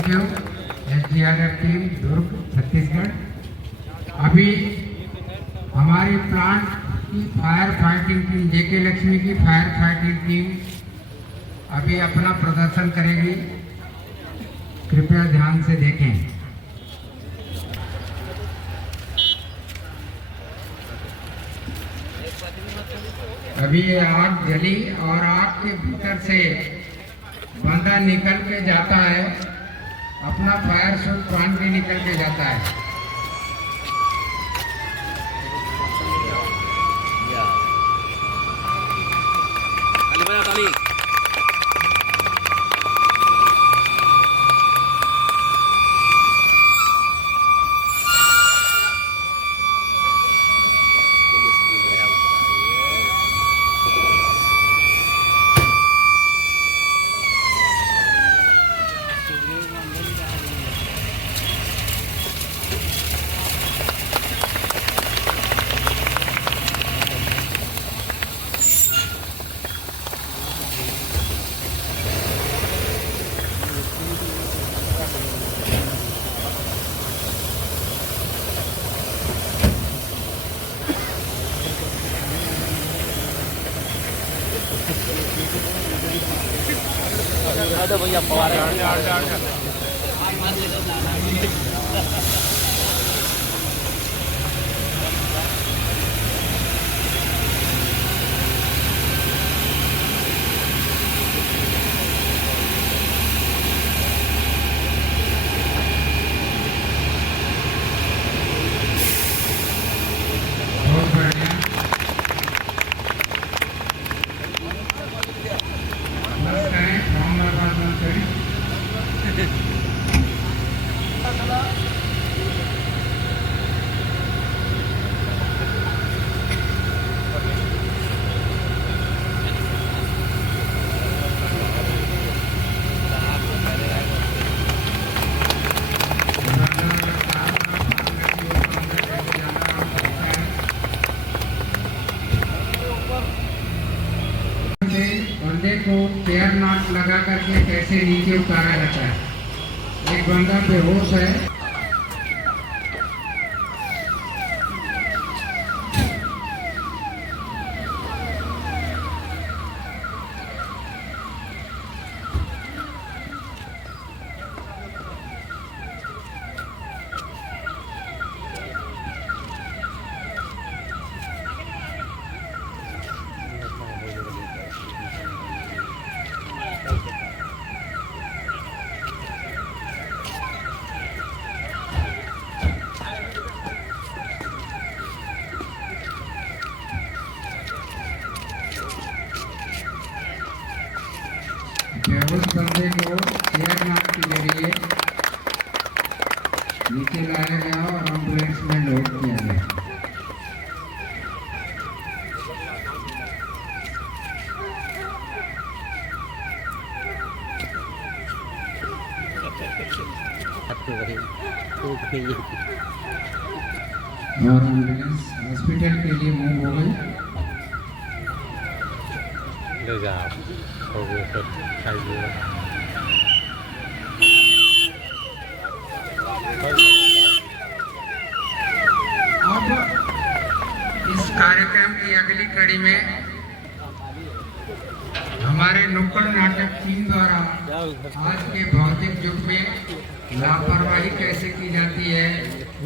Thank you SDRF team दुर्ग छत्तीसगढ़। अभी हमारी प्लांट की fire fighting team JK Lakshmi की फायर फाइटिंग टीम अभी अपना प्रदर्शन करेगी, कृपया ध्यान से देखें। अभी ये आग जली और आग के भीतर से बंदा निकल के जाता है, अपना फायर सूट पहन के निकल के जाता है। भैया फवारे बंदे को पेयर नाट लगा करके कैसे नीचे उतारा जाता है। एक बंदा बेहोश है, बेहोश बंदे को पेयर नाट के जरिए नीचे लाया गया और एम्बुलेंस में लोड किया गया। और एम्बुलेंस हॉस्पिटल के लिए मूव हो गई। ले जा हो गया सब खाई अब इस कार्यक्रम की अगली कड़ी में हमारे नुक्कड़ नाटक टीम द्वारा आज के भौतिक युग में लापरवाही कैसे की जाती है